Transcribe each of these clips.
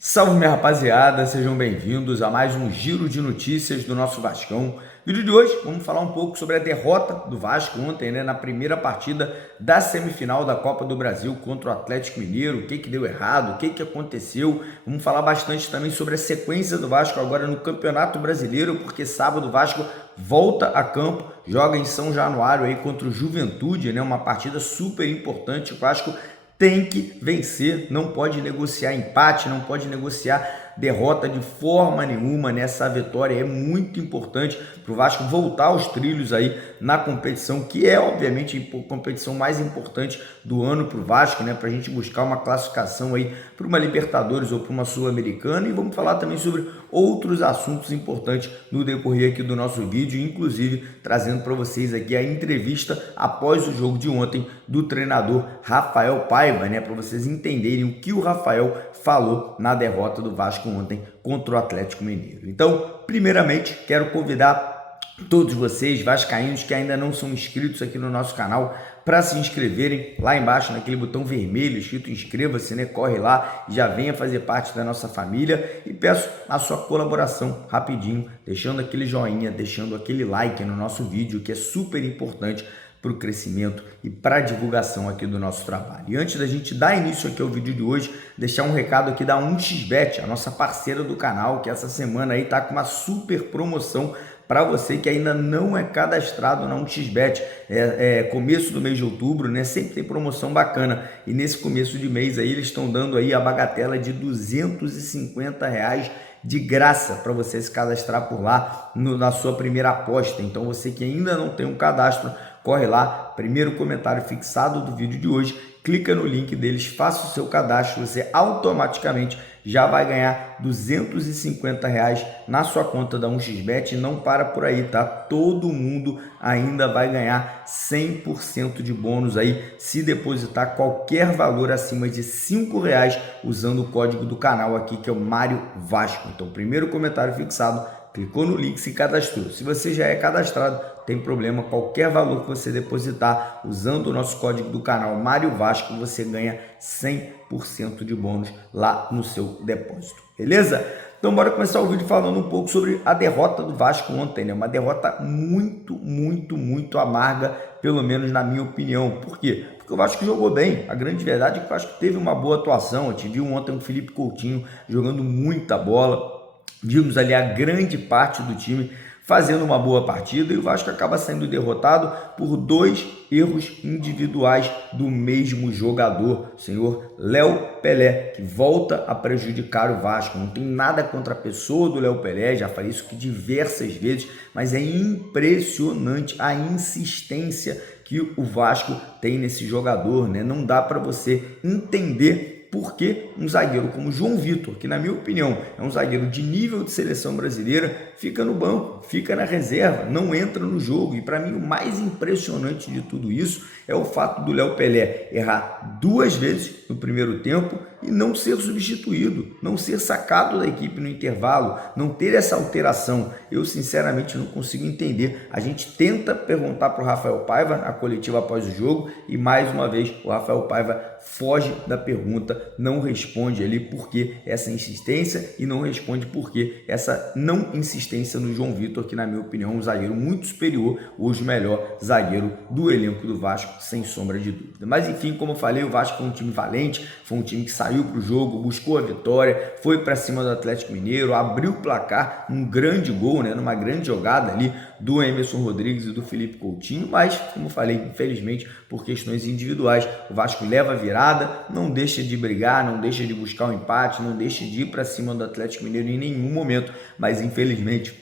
Salve, minha rapaziada, sejam bem-vindos a mais um giro de notícias do nosso Vascão. Vídeo de hoje, vamos falar um pouco sobre a derrota do Vasco ontem, na primeira partida da semifinal da Copa do Brasil contra o Atlético Mineiro. O que deu errado, o que aconteceu. Vamos falar bastante também sobre a sequência do Vasco agora no Campeonato Brasileiro, porque sábado o Vasco volta a campo, joga em São Januário aí contra o Juventude, uma partida super importante. O Vasco tem que vencer, não pode negociar empate, não pode negociar derrota de forma nenhuma. Nessa vitória é muito importante para o Vasco voltar aos trilhos aí na competição, que é obviamente a competição mais importante do ano para o Vasco, para a gente buscar uma classificação aí para uma Libertadores ou para uma Sul-Americana. E vamos falar também sobre outros assuntos importantes no decorrer aqui do nosso vídeo, inclusive trazendo para vocês aqui a entrevista após o jogo de ontem do treinador Rafael Paiva, para vocês entenderem o que o Rafael falou na derrota do Vasco ontem contra o Atlético Mineiro. Então, primeiramente, quero convidar todos vocês vascaínos que ainda não são inscritos aqui no nosso canal para se inscreverem lá embaixo naquele botão vermelho escrito inscreva-se, corre lá e já venha fazer parte da nossa família, e peço a sua colaboração rapidinho, deixando aquele joinha, deixando aquele like no nosso vídeo, que é super importante para o crescimento e para a divulgação aqui do nosso trabalho. E antes da gente dar início aqui ao vídeo de hoje, deixar um recado aqui da 1xBet, a nossa parceira do canal, que essa semana aí tá com uma super promoção para você que ainda não é cadastrado na 1xBet. Começo do mês de outubro, sempre tem promoção bacana, e nesse começo de mês aí eles estão dando aí a bagatela de R$250 de graça para você se cadastrar por lá na sua primeira aposta. Então você que ainda não tem um cadastro, corre lá, primeiro comentário fixado do vídeo de hoje, clica no link deles, faça o seu cadastro, você automaticamente já vai ganhar R$250 na sua conta da 1xBet. E não para por aí, tá? Todo mundo ainda vai ganhar 100% de bônus aí se depositar qualquer valor acima de R$5 usando o código do canal aqui, que é o Mário Vasco. Então, primeiro comentário fixado, clicou no link, se cadastrou. Se você já é cadastrado, tem problema, qualquer valor que você depositar usando o nosso código do canal Mário Vasco, você ganha 100% de bônus lá no seu depósito, beleza? Então bora começar o vídeo falando um pouco sobre a derrota do Vasco ontem, uma derrota muito amarga, pelo menos na minha opinião. Por quê? Porque o Vasco jogou bem. A grande verdade é que o Vasco teve uma boa atuação. A gente viu ontem o Felipe Coutinho jogando muita bola, vimos ali a grande parte do time fazendo uma boa partida, e o Vasco acaba sendo derrotado por dois erros individuais do mesmo jogador, o senhor Léo Pelé, que volta a prejudicar o Vasco. Não tem nada contra a pessoa do Léo Pelé, já falei isso aqui diversas vezes, mas é impressionante a insistência que o Vasco tem nesse jogador, Não dá para você entender porque um zagueiro como João Vitor, que na minha opinião é um zagueiro de nível de seleção brasileira, fica no banco, fica na reserva, não entra no jogo. E para mim o mais impressionante de tudo isso é o fato do Léo Pelé errar 2 vezes no primeiro tempo e não ser substituído, não ser sacado da equipe no intervalo, não ter essa alteração. Eu sinceramente não consigo entender. A gente tenta perguntar para o Rafael Paiva na coletiva após o jogo, e mais uma vez o Rafael Paiva foge da pergunta, não responde ali por que essa insistência, e não responde por que essa não insistência no João Vitor, que na minha opinião é um zagueiro muito superior, hoje o melhor zagueiro do elenco do Vasco, sem sombra de dúvida. Mas enfim, como eu falei, o Vasco foi um time valente, foi um time que saiu para o jogo, buscou a vitória, foi para cima do Atlético Mineiro, abriu o placar, um grande gol, numa grande jogada ali do Emerson Rodrigues e do Felipe Coutinho. Mas, como eu falei, infelizmente, por questões individuais, o Vasco leva a virada, não deixa de brigar, não deixa de buscar o empate, não deixa de ir para cima do Atlético Mineiro em nenhum momento, mas infelizmente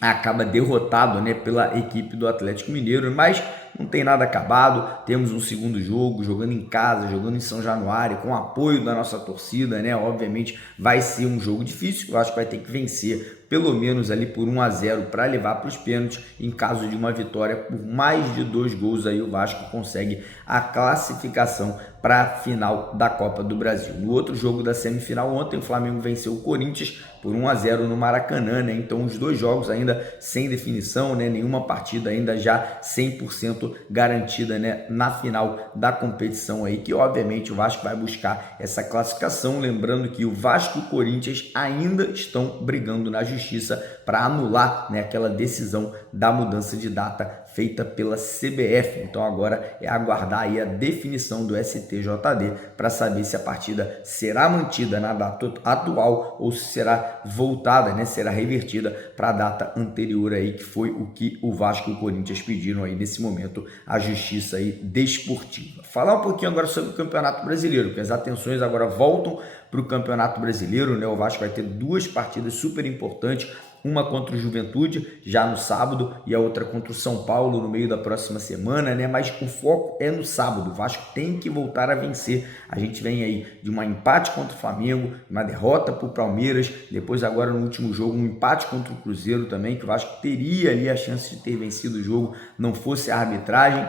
acaba derrotado, pela equipe do Atlético Mineiro. Mas não tem nada acabado, temos um segundo jogo, jogando em casa, jogando em São Januário, com apoio da nossa torcida, Obviamente vai ser um jogo difícil, eu acho que vai ter que vencer pelo menos ali por 1-0 para levar para os pênaltis. Em caso de uma vitória por mais de 2 gols, aí o Vasco consegue a classificação para a final da Copa do Brasil. No outro jogo da semifinal ontem, o Flamengo venceu o Corinthians por 1-0 no Maracanã, né? Então os dois jogos ainda sem definição, né? Nenhuma partida ainda já 100% garantida, né? Na final da competição aí, que obviamente o Vasco vai buscar essa classificação, lembrando que o Vasco e o Corinthians ainda estão brigando na justiça para anular, né, aquela decisão da mudança de data feita pela CBF. Então agora é aguardar aí a definição do STJD para saber se a partida será mantida na data atual ou se será voltada, né, será revertida para a data anterior aí, que foi o que o Vasco e o Corinthians pediram aí nesse momento à justiça aí desportiva. Falar um pouquinho agora sobre o Campeonato Brasileiro, que as atenções agora voltam para o Campeonato Brasileiro, né? O Vasco vai ter 2 partidas super importantes, uma contra o Juventude já no sábado e a outra contra o São Paulo no meio da próxima semana, né? Mas o foco é no sábado. O Vasco tem que voltar a vencer. A gente vem aí de um empate contra o Flamengo, uma derrota para o Palmeiras, depois agora no último jogo um empate contra o Cruzeiro também, que o Vasco teria ali a chance de ter vencido o jogo, não fosse a arbitragem.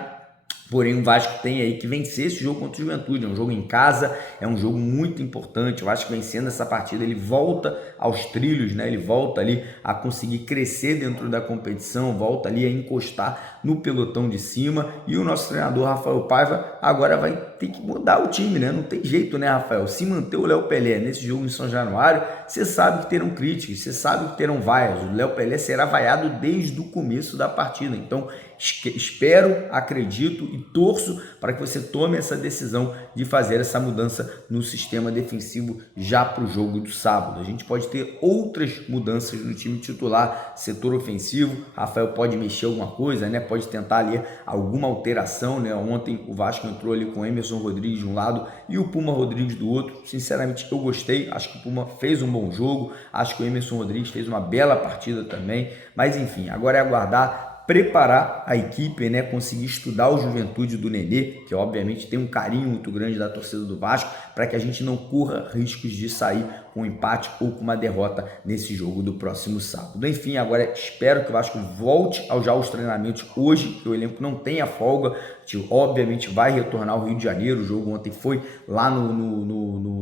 Porém, o Vasco tem aí que vencer esse jogo contra o Juventude, é um jogo em casa, é um jogo muito importante. O Vasco vencendo essa partida, ele volta aos trilhos, né? Ele volta ali a conseguir crescer dentro da competição, volta ali a encostar no pelotão de cima. E o nosso treinador, Rafael Paiva, agora vai ter que mudar o time, né? Não tem jeito, né, Rafael? Se manter o Léo Pelé nesse jogo em São Januário, você sabe que terão críticas, você sabe que terão vaias. O Léo Pelé será vaiado desde o começo da partida. Então, espero, acredito e torço para que você tome essa decisão de fazer essa mudança no sistema defensivo já para o jogo do sábado. A gente pode ter outras mudanças no time titular, setor ofensivo. Rafael pode mexer alguma coisa, né? Pode tentar ali alguma alteração, né? Ontem o Vasco entrou ali com o Emerson Rodrigues de um lado e o Puma Rodrigues do outro. Sinceramente, eu gostei. Acho que o Puma fez um bom jogo. Acho que o Emerson Rodrigues fez uma bela partida também. Mas enfim, agora é aguardar, preparar a equipe, né, conseguir estudar o Juventude do Nenê, que obviamente tem um carinho muito grande da torcida do Vasco, para que a gente não corra riscos de sair com um empate ou com uma derrota nesse jogo do próximo sábado. Enfim, agora espero que o Vasco volte aos treinamentos hoje, que o elenco não tenha folga. A gente, obviamente, vai retornar ao Rio de Janeiro. O jogo ontem foi lá,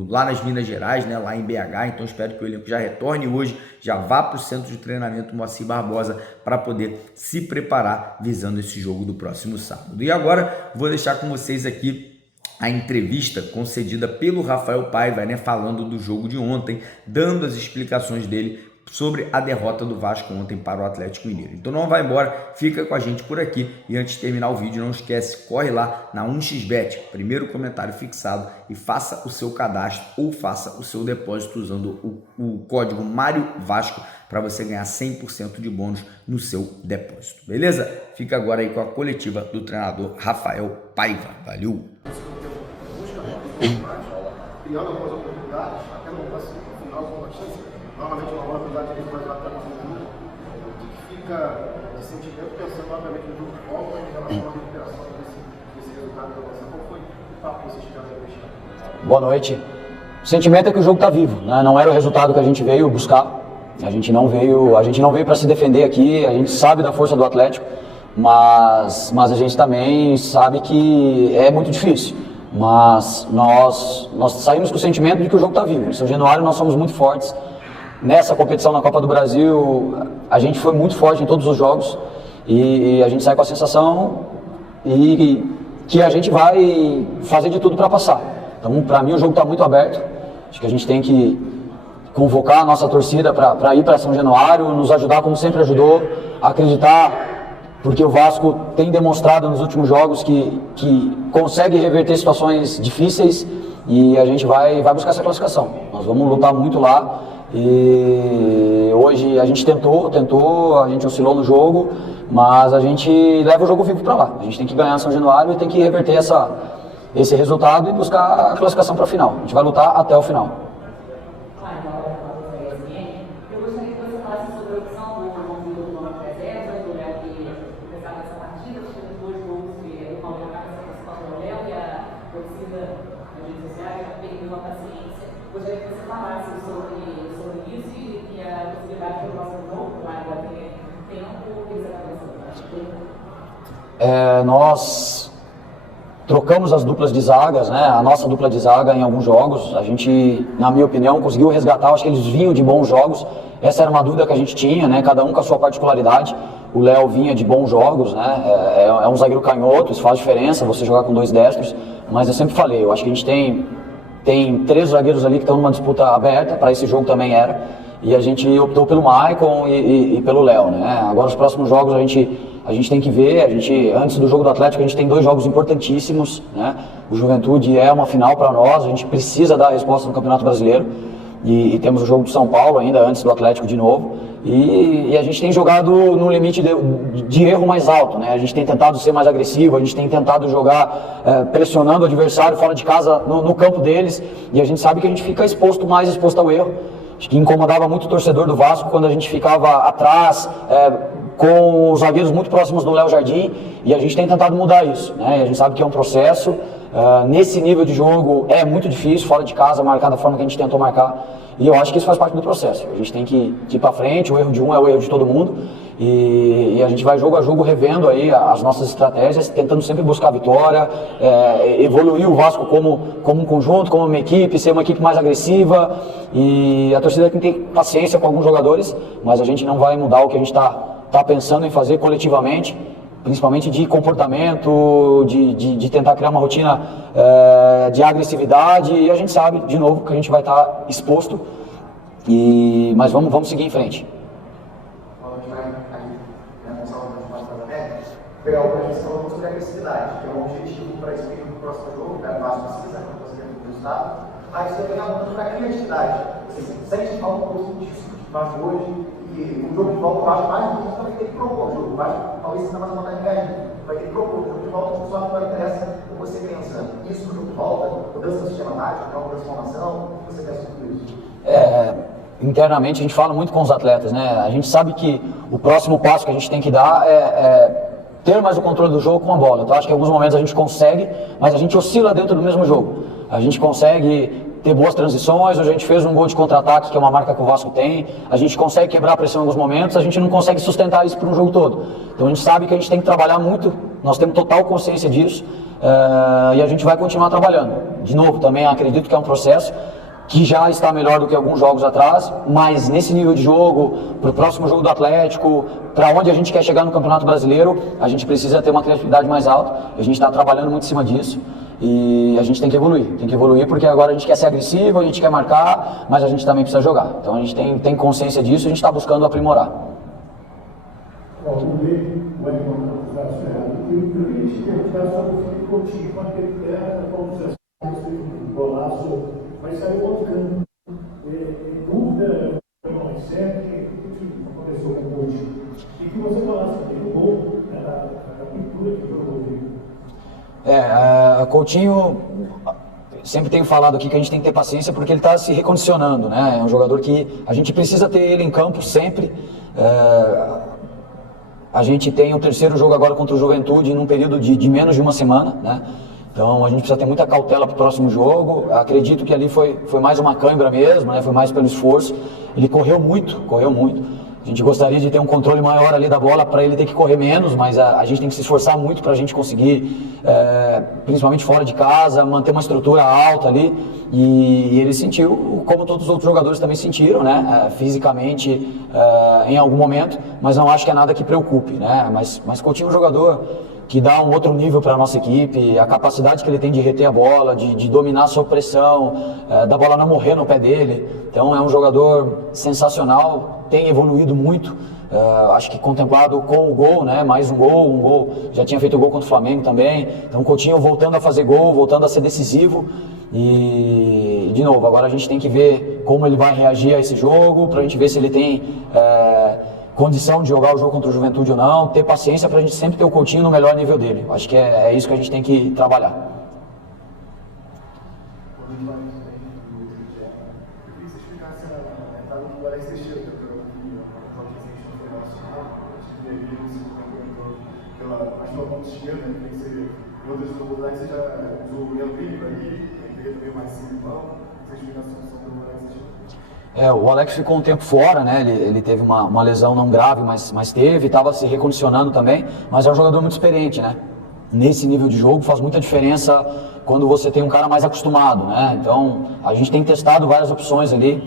lá nas Minas Gerais, né, lá em BH, então espero que o elenco já retorne hoje, já vá para o centro de treinamento Moacir Barbosa para poder se preparar visando esse jogo do próximo sábado. E agora vou deixar com vocês aqui a entrevista concedida pelo Rafael Paiva, né, falando do jogo de ontem, dando as explicações dele sobre a derrota do Vasco ontem para o Atlético Mineiro. Então não vai embora, fica com a gente por aqui e antes de terminar o vídeo, não esquece, corre lá na 1xBet, primeiro comentário fixado e faça o seu cadastro ou faça o seu depósito usando o código Mário Vasco para você ganhar 100% de bônus no seu depósito, beleza? Fica agora aí com a coletiva do treinador Rafael Paiva. Valeu! Criando algumas oportunidades, até não conseguir no final com uma chance, normalmente uma oportunidade de depois lá para o jogo. O que fica de sentimento pensando, obviamente, no jogo de volta em relação à recuperação desse resultado da nossa? Qual foi o papo que vocês tiveram aí, Cristiano? Boa noite. O sentimento é que o jogo está vivo, né? Não era o resultado que a gente veio buscar. A gente não veio para se defender aqui. A gente sabe da força do Atlético, mas a gente também sabe que é muito difícil. Mas nós saímos com o sentimento de que o jogo está vivo. Em São Januário nós somos muito fortes. Nessa competição na Copa do Brasil, a gente foi muito forte em todos os jogos e a gente sai com a sensação que a gente vai fazer de tudo para passar. Então, para mim, o jogo está muito aberto. Acho que a gente tem que convocar a nossa torcida para ir para São Januário, nos ajudar como sempre ajudou, acreditar, porque o Vasco tem demonstrado nos últimos jogos que consegue reverter situações difíceis e a gente vai buscar essa classificação. Nós vamos lutar muito lá e hoje a gente tentou, a gente oscilou no jogo, mas a gente leva o jogo vivo para lá. A gente tem que ganhar São Januário e tem que reverter esse resultado e buscar a classificação para a final. A gente vai lutar até o final. nas redes sociais, já perdeu a paciência. Gostaria que você falasse sobre isso e a possibilidade do próximo jogo, ainda tem tempo, o que você está pensando? Nós trocamos as duplas de zagas, né? A nossa dupla de zaga em alguns jogos. A gente, na minha opinião, conseguiu resgatar. Acho que eles vinham de bons jogos. Essa era uma dúvida que a gente tinha, né? Cada um com a sua particularidade. O Léo vinha de bons jogos, né? É um zagueiro canhoto, isso faz diferença, você jogar com 2 destros. Mas eu sempre falei, eu acho que a gente tem 3 zagueiros ali que estão numa disputa aberta, para esse jogo também era. E a gente optou pelo Maicon e pelo Léo, né? Agora os próximos jogos a gente tem que ver, antes do jogo do Atlético a gente tem 2 jogos importantíssimos, né? O Juventude é uma final para nós, a gente precisa dar a resposta no Campeonato Brasileiro. E temos o jogo do São Paulo ainda, antes do Atlético de novo. E a gente tem jogado no limite de erro mais alto, né? A gente tem tentado ser mais agressivo, a gente tem tentado jogar pressionando o adversário fora de casa, no campo deles. E a gente sabe que a gente fica mais exposto ao erro. Acho que incomodava muito o torcedor do Vasco quando a gente ficava atrás, com os zagueiros muito próximos do Léo Jardim. E a gente tem tentado mudar isso, né? E a gente sabe que é um processo. Nesse nível de jogo é muito difícil, fora de casa, marcar da forma que a gente tentou marcar. E eu acho que isso faz parte do processo. A gente tem que ir para frente, o erro de um é o erro de todo mundo. E a gente vai jogo a jogo revendo aí as nossas estratégias, tentando sempre buscar a vitória, evoluir o Vasco como um conjunto, como uma equipe, ser uma equipe mais agressiva. E a torcida tem que ter paciência com alguns jogadores, mas a gente não vai mudar o que a gente tá pensando em fazer coletivamente, principalmente de comportamento, de tentar criar uma rotina de agressividade. E a gente sabe, de novo, que a gente vai estar exposto, mas vamos seguir em frente. Pegar o que a gente falou sobre a agressividade, que é um objetivo para esse período do próximo jogo, que a Vasco precisa, para conseguir o resultado. Mas você pegar muito para a criatividade. Você sente falta um pouco disso que faz hoje, e o jogo de volta, eu acho mais do que você vai ter que propor o jogo. Talvez você tenha mais vontade de reagir. Vai ter que propor o jogo de volta, só não interessa o que você pensa. Isso no jogo de volta, mudança do sistema tático, uma transformação, o que você pensa sobre isso? Internamente a gente fala muito com os atletas, né? A gente sabe que o próximo passo que a gente tem que dar é ter mais o controle do jogo com a bola. Então acho que em alguns momentos a gente consegue, mas a gente oscila dentro do mesmo jogo. A gente consegue ter boas transições, hoje a gente fez um gol de contra-ataque, que é uma marca que o Vasco tem, a gente consegue quebrar a pressão em alguns momentos, a gente não consegue sustentar isso por um jogo todo. Então a gente sabe que a gente tem que trabalhar muito, nós temos total consciência disso, e a gente vai continuar trabalhando. De novo, também acredito que é um processo que já está melhor do que alguns jogos atrás, mas nesse nível de jogo, para o próximo jogo do Atlético, para onde a gente quer chegar no Campeonato Brasileiro, a gente precisa ter uma criatividade mais alta, a gente está trabalhando muito em cima disso e a gente tem que evoluir porque agora a gente quer ser agressivo, a gente quer marcar, mas a gente também precisa jogar. Então a gente tem consciência disso e a gente está buscando aprimorar. Eu queria te perguntar sobre o Felipe Coutinho, quando ele era como você golaço, mas saiu outro campo. Dúvida, não é certo, o que aconteceu com o Coutinho? E que você falasse também do gol, da pintura que jogou o Coutinho, sempre tenho falado aqui que a gente tem que ter paciência porque ele está se recondicionando, né? É um jogador que a gente precisa ter ele em campo sempre. A gente tem o 3º jogo agora contra o Juventude num período de menos de uma semana, né? Então a gente precisa ter muita cautela para o próximo jogo. Acredito que ali foi mais uma cãibra mesmo, né? Foi mais pelo esforço. Ele correu muito. A gente gostaria de ter um controle maior ali da bola para ele ter que correr menos, mas a gente tem que se esforçar muito para a gente conseguir, principalmente fora de casa, manter uma estrutura alta ali. E ele sentiu, como todos os outros jogadores também sentiram, né? Fisicamente, em algum momento, mas não acho que é nada que preocupe, né? Mas Coutinho é um jogador que dá um outro nível para a nossa equipe, a capacidade que ele tem de reter a bola, de dominar sob pressão, da bola não morrer no pé dele. Então é um jogador sensacional, tem evoluído muito, acho que contemplado com o gol, né? Mais um gol, já tinha feito gol contra o Flamengo também. Então o Coutinho voltando a fazer gol, voltando a ser decisivo. E de novo, agora a gente tem que ver como ele vai reagir a esse jogo, para a gente ver se ele tem condição de jogar o jogo contra o Juventude ou não, ter paciência para a gente sempre ter o Coutinho no melhor nível dele. Acho que é isso que a gente tem que trabalhar. Eu queria que você explicasse a entrada do Alex Teixeira, que eu vi uma notícia que foi nacional, pela esquerda, que tem que ser outras oportunidades, você já usou o Leandro Pinho para ir, aparecer no banco, essa explicação sobre o Alex. O Alex ficou um tempo fora, né? Ele teve uma lesão não grave, mas teve, estava se recondicionando também, mas é um jogador muito experiente, né? Nesse nível de jogo faz muita diferença quando você tem um cara mais acostumado, né? Então a gente tem testado várias opções ali,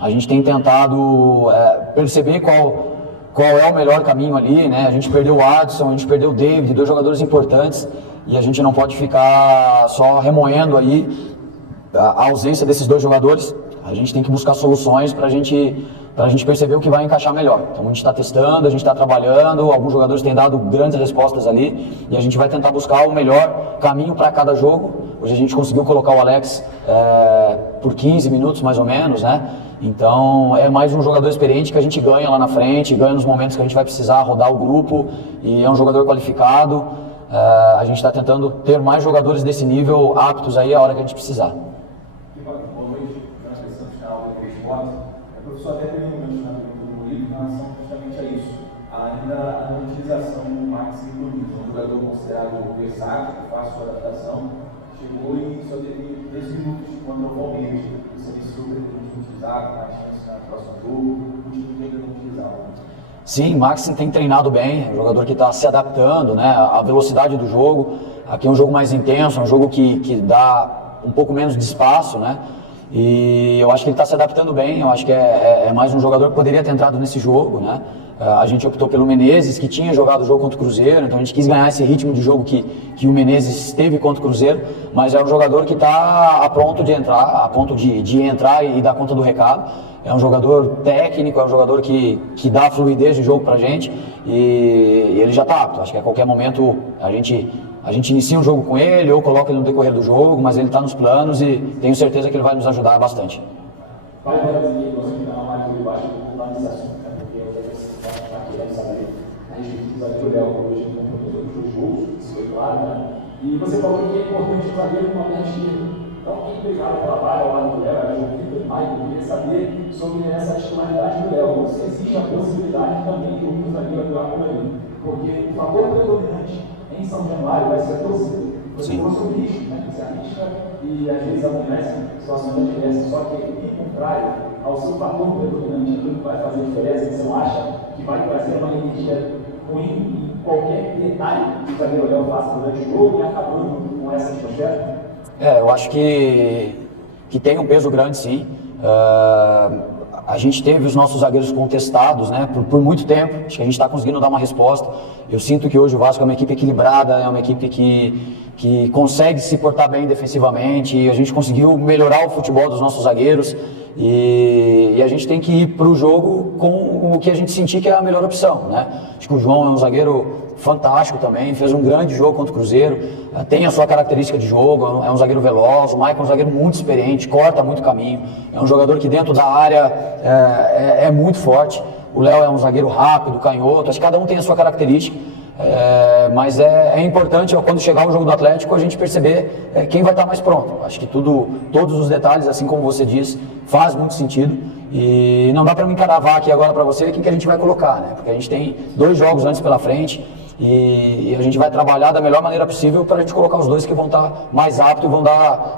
a gente tem tentado perceber qual é o melhor caminho ali, né? A gente perdeu o Adson, a gente perdeu o David, 2 jogadores importantes, e a gente não pode ficar só remoendo aí a ausência desses 2 jogadores. A gente tem que buscar soluções para a gente perceber o que vai encaixar melhor. Então a gente está testando, a gente está trabalhando, alguns jogadores têm dado grandes respostas ali, e a gente vai tentar buscar o melhor caminho para cada jogo. Hoje a gente conseguiu colocar o Alex por 15 minutos mais ou menos, né? Então é mais um jogador experiente que a gente ganha lá na frente, ganha nos momentos que a gente vai precisar rodar o grupo, e é um jogador qualificado. A gente está tentando ter mais jogadores desse nível aptos aí a hora que a gente precisar. Boa noite, transmissão do canal do Esporte. A professora até teve um gancho na pergunta do Murilo em relação justamente a isso. Ainda a utilização do Max Nunes, um jogador considerado versátil, fácil de adaptação, chegou e só teve 10 minutos contra o Palmeiras. Isso é super utilizado, mais chance no próximo jogo, o time ainda não utilizava. Sim, Maxi tem treinado bem, é um jogador que está se adaptando, né, à velocidade do jogo. Aqui é um jogo mais intenso, é um jogo que dá um pouco menos de espaço, né, e eu acho que ele está se adaptando bem. Eu acho que é mais um jogador que poderia ter entrado nesse jogo, né. A gente optou pelo Menezes, que tinha jogado o jogo contra o Cruzeiro, então a gente quis ganhar esse ritmo de jogo que o Menezes teve contra o Cruzeiro, mas é um jogador que está a ponto de entrar e dar conta do recado. É um jogador técnico, é um jogador que dá fluidez de jogo pra gente, e ele já está apto. Acho que a qualquer momento a gente inicia um jogo com ele ou coloca ele no decorrer do jogo, mas ele está nos planos e tenho certeza que ele vai nos ajudar bastante. Vai dar aqui, nós vamos dar mais por baixo nesse assunto, né? Porque eu estou querendo saber a gente precisa do Léo hoje com todos os gols, isso foi claro, né? E você falou que é importante o zagueiro com a perna esquerda. Então, quem pegava pela vaga lá do Léo, era o Vitor Maicon, queria saber sobre essa titularidade do Léo. Se existe a possibilidade também de o zagueiro atuar como ele. Porque o fator predominante em São Januário vai ser a torcida. Você falou sobre isso, né? Você arrisca e às vezes acontece situações adversas. Só que, em contrário ao seu fator predominante, aquilo que vai fazer diferença, você não acha que vai trazer uma energia ruim em qualquer detalhe que o zagueiro Léo faça durante o jogo e acabando com essa atmosfera? Eu acho que tem um peso grande, sim. A gente teve os nossos zagueiros contestados, né, por muito tempo. Acho que a gente está conseguindo dar uma resposta. Eu sinto que hoje o Vasco é uma equipe equilibrada, é uma equipe que consegue se portar bem defensivamente. A gente conseguiu melhorar o futebol dos nossos zagueiros, e a gente tem que ir para o jogo com o que a gente sentir que é a melhor opção, né? Acho que o João é um zagueiro fantástico também, fez um grande jogo contra o Cruzeiro, tem a sua característica de jogo, é um zagueiro veloz. O Maicon é um zagueiro muito experiente, corta muito caminho, é um jogador que dentro da área é muito forte. O Léo é um zagueiro rápido, canhoto, acho que cada um tem a sua característica, mas é importante quando chegar o jogo do Atlético a gente perceber quem vai estar mais pronto. Acho que todos os detalhes, assim como você diz, faz muito sentido. E não dá para me encaravar aqui agora para você quem que a gente vai colocar, né? Porque a gente tem 2 jogos antes pela frente, e a gente vai trabalhar da melhor maneira possível para a gente colocar os 2 que vão estar mais aptos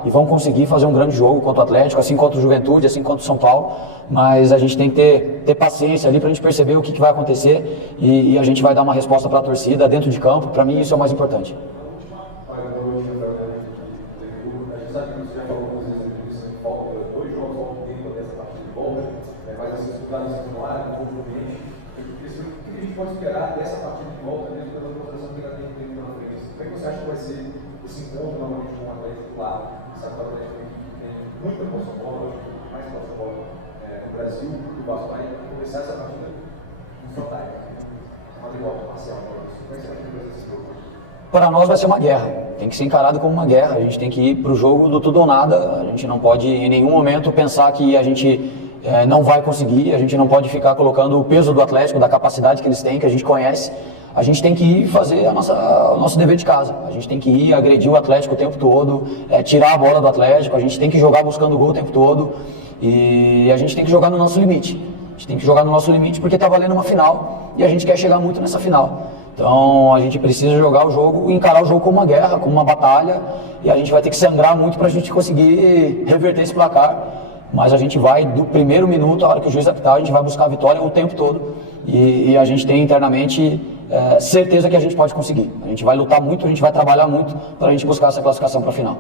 e vão conseguir fazer um grande jogo contra o Atlético, assim contra o Juventude, assim contra o São Paulo. Mas a gente tem que ter paciência ali para a gente perceber o que vai acontecer, e a gente vai dar uma resposta para a torcida dentro de campo. Para mim isso é o mais importante. Pode esperar dessa partida de volta dentro da programação que ela tem pela frente? Como é que você acha que vai ser esse encontro novamente com o Atlético lá? Sabe que o Atlético tem muita São Paulo, mais São Paulo no Brasil, do Vasco vai começar essa partida no fantástico, uma derrota parcial. Como é que você acha que vai ser esse jogo? Para nós vai ser uma guerra, tem que ser encarado como uma guerra. A gente tem que ir para o jogo do tudo ou nada. A gente não pode em nenhum momento pensar que a gente não vai conseguir. A gente não pode ficar colocando o peso do Atlético, da capacidade que eles têm, que a gente conhece. A gente tem que ir fazer o nosso dever de casa. A gente tem que ir agredir o Atlético o tempo todo, tirar a bola do Atlético. A gente tem que jogar buscando o gol o tempo todo, e a gente tem que jogar no nosso limite. A gente tem que jogar no nosso limite porque está valendo uma final e a gente quer chegar muito nessa final. Então a gente precisa jogar o jogo, encarar o jogo como uma guerra, como uma batalha, e a gente vai ter que sangrar muito para a gente conseguir reverter esse placar. Mas a gente vai, do primeiro minuto, a hora que o juiz apitar, a gente vai buscar a vitória o tempo todo, e a gente tem internamente certeza que a gente pode conseguir. A gente vai lutar muito, a gente vai trabalhar muito para a gente buscar essa classificação para a final.